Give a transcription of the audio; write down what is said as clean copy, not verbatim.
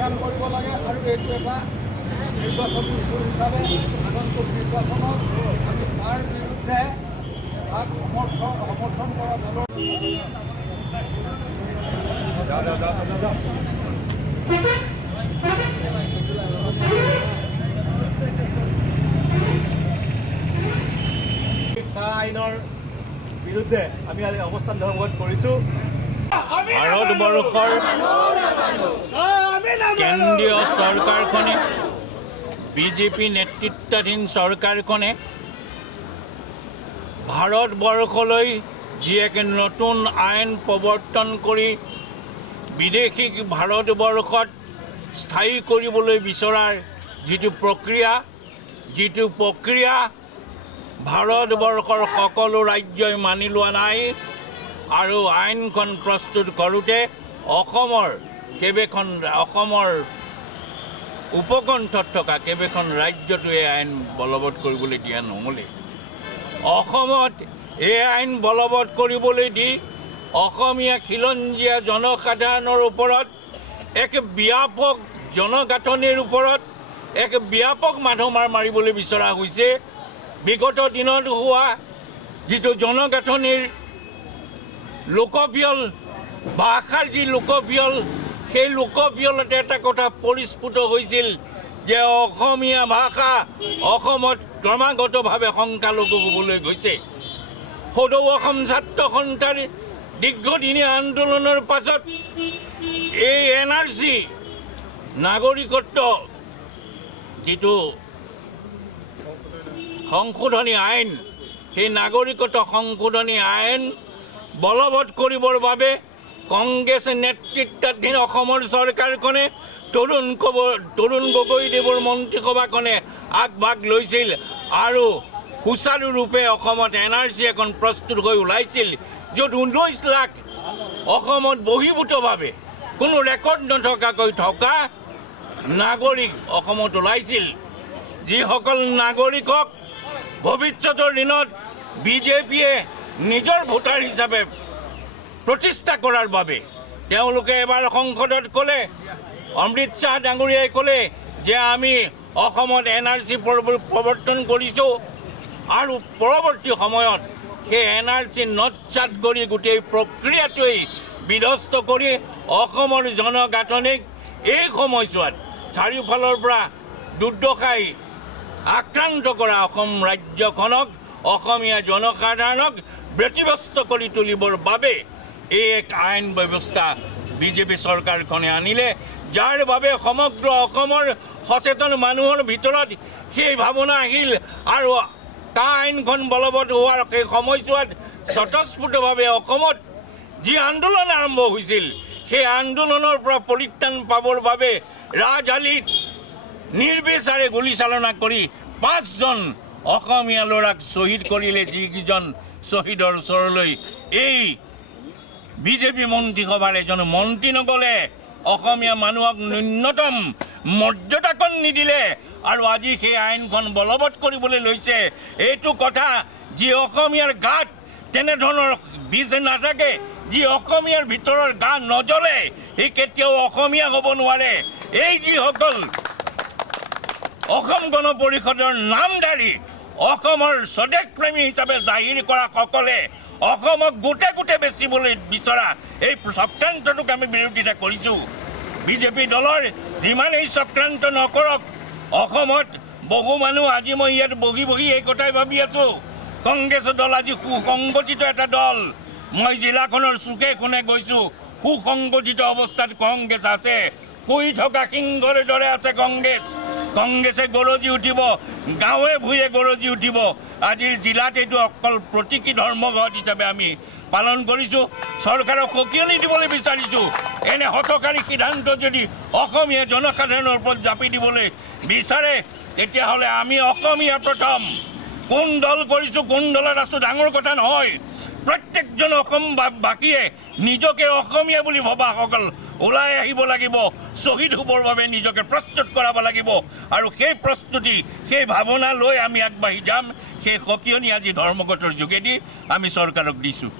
প্ৰত্যাখ্যান কৰিব লাগে আৰু এইটো এটা নিৰ্বাচনী ইছ্যু হিচাপে আগন্তুক নিৰ্বাচনত আমি তাৰ বিৰুদ্ধে তাক সমৰ্থন কৰা দলৰ আইনৰ বিৰুদ্ধে আমি আজি অৱস্থান ধৰ্মঘট কৰিছোঁ। ভাৰতবৰ্ষৰ কেন্দ্ৰীয় চৰকাৰখনে বিজেপি নেতৃত্বাধীন চৰকাৰখনে ভাৰতবৰ্ষলৈ যি এক নতুন আইন প্ৰৱৰ্তন কৰি বিদেশীক ভাৰতবৰ্ষত স্থায়ী কৰিবলৈ বিচৰাৰ যিটো প্ৰক্ৰিয়া ভাৰতবৰ্ষৰ সকলো ৰাজ্যই মানি লোৱা নাই আৰু আইনখন প্ৰস্তুত কৰোঁতে অসমৰ উপকণ্ঠত থকা কেইবাখন ৰাজ্যতো এই আইন বলবৎ কৰিবলৈ দিয়া নহ'লে অসমত এই আইন বলবৎ কৰিবলৈ দি অসমীয়া খিলঞ্জীয়া জনসাধাৰণৰ ওপৰত এক ব্যাপক জনগাঁথনিৰ ওপৰত এক ব্যাপক মানুহমাৰ মাৰিবলৈ বিচৰা হৈছে। বিগত দিনত হোৱা যিটো জনগাঁথনিৰ লোকপিয়ল ভাষাৰ যি লোকপিয়ল সেই লোকপিয়লতে এটা কথা পৰিস্ফুট হৈছিল যে অসমীয়া ভাষা অসমত ক্ৰমাগতভাৱে সংখ্যালঘু হ'বলৈ গৈছে। সদৌ অসম ছাত্ৰ সন্থাৰ দীৰ্ঘদিনীয়া আন্দোলনৰ পাছত এই NRC নাগৰিকত্ব যিটো সংশোধনী আইন সেই নাগৰিকত্ব সংশোধনী আইন বলবৎ কৰিবৰ বাবে কংগ্ৰেছ নেতৃত্বাধীন অসমৰ চৰকাৰখনে তৰুণ গগৈদেৱৰ মন্ত্ৰীসভাখনে আগভাগ লৈছিল আৰু সুচাৰুৰূপে অসমত NRC এখন প্ৰস্তুত হৈ ওলাইছিল, য'ত 19 লাখ অসমত বহিৰ্ভূতভাৱে কোনো ৰেকৰ্ড নথকাকৈ থকা নাগৰিক অসমত ওলাইছিল। যিসকল নাগৰিকক ভৱিষ্যতৰ দিনত বিজেপিয়ে নিজৰ ভোটাৰ হিচাপে প্ৰতিষ্ঠা কৰাৰ বাবে তেওঁলোকে এবাৰ সংসদত ক'লে, অমৃত শ্বাহ ডাঙৰীয়াই ক'লে যে আমি অসমত NRC প্ৰৱৰ্তন কৰিছোঁ আৰু পৰৱৰ্তী সময়ত সেই NRC নৎসাত কৰি গোটেই প্ৰক্ৰিয়াটোৱেই বিধ্বস্ত কৰি অসমৰ জনগাঁথনিক এই সময়ছোৱাত চাৰিওফালৰ পৰা দুৰ্দশাই আক্ৰান্ত কৰা অসম ৰাজ্যখনক অসমীয়া জনসাধাৰণক ব্যতিব্যস্ত কৰি তুলিবৰ বাবে এই এক আইন ব্যৱস্থা বিজেপি চৰকাৰখনে আনিলে, যাৰ বাবে সমগ্ৰ অসমৰ সচেতন মানুহৰ ভিতৰত সেই ভাৱনা আহিল আৰু তা আইনখন বলবৎ হোৱাৰ সেই সময়ছোৱাত স্বতঃস্ফূৰ্তভাৱে অসমত যি আন্দোলন আৰম্ভ হৈছিল সেই আন্দোলনৰ পৰা পৰিত্ৰাণ পাবৰ বাবে ৰাজআলিত নিৰ্বিচাৰে গুলীচালনা কৰি 5জন অসমীয়া ল'ৰাক শ্বহীদ কৰিলে। যিকেইজন শ্বহীদৰ ওচৰলৈ এই বিজেপি মন্ত্ৰীসভাৰ এজন মন্ত্ৰী নগ'লে, অসমীয়া মানুহক ন্যূনতম মৰ্যাদাকণ নিদিলে আৰু আজি সেই আইনখন বলবৎ কৰিবলৈ লৈছে। এইটো কথা যি অসমীয়াৰ গাত তেনেধৰণৰ বীজ নাথাকে, যি অসমীয়াৰ ভিতৰৰ গা নজ্বলে সি কেতিয়াও অসমীয়া হ'ব নোৱাৰে। এই যিসকল অসম গণ পৰিষদৰ নামধাৰী অসমৰ স্বদেশপ্ৰেমী হিচাপে জাহিৰ কৰা সকলে অসমক গোটে বেচিবলৈ বিচৰা এই চক্ৰান্তটোক আমি বিৰোধিতা কৰিছোঁ। বিজেপি দলৰ যিমানেই চক্ৰান্ত নকৰক, অসমত বহু মানুহ আজি মই ইয়াত বহি এই কথাই ভাবি আছোঁ, কংগ্ৰেছ দল আজি সুসংগঠিত এটা দল। মই জিলাখনৰ চুকে কোণে গৈছোঁ, সুসংগঠিত অৱস্থাত কংগ্ৰেছ আছে। শুই থকা সিংহৰ দৰে আছে কংগ্ৰেছে গৰজি উঠিব, গাঁৱে ভূঞে গৰজি উঠিব। আজিৰ জিলাত এইটো অকল প্ৰতীকী ধৰ্মঘট হিচাপে আমি পালন কৰিছোঁ। চৰকাৰক সকিয়নি দিবলৈ বিচাৰিছোঁ। এনে হঠকাৰী সিদ্ধান্ত যদি অসমীয়া জনসাধাৰণৰ ওপৰত জাপি দিবলৈ বিচাৰে তেতিয়াহ'লে আমি অসমীয়া প্ৰথম কোন দল কৰিছোঁ কোন দলত আছোঁ ডাঙৰ কথা নহয়। প্ৰত্যেকজন অসমবাসীয়ে নিজকে অসমীয়া বুলি ভবাসকল ওলাই আহিব লাগিব, শ্বহীদ হ'বৰ বাবে নিজকে প্ৰস্তুত কৰাব লাগিব আৰু সেই প্ৰস্তুতি সেই ভাৱনা লৈ আমি আগবাঢ়ি যাম। সেই সকিয়নি আজি ধৰ্মঘটৰ যোগেদি আমি চৰকাৰক দিছোঁ।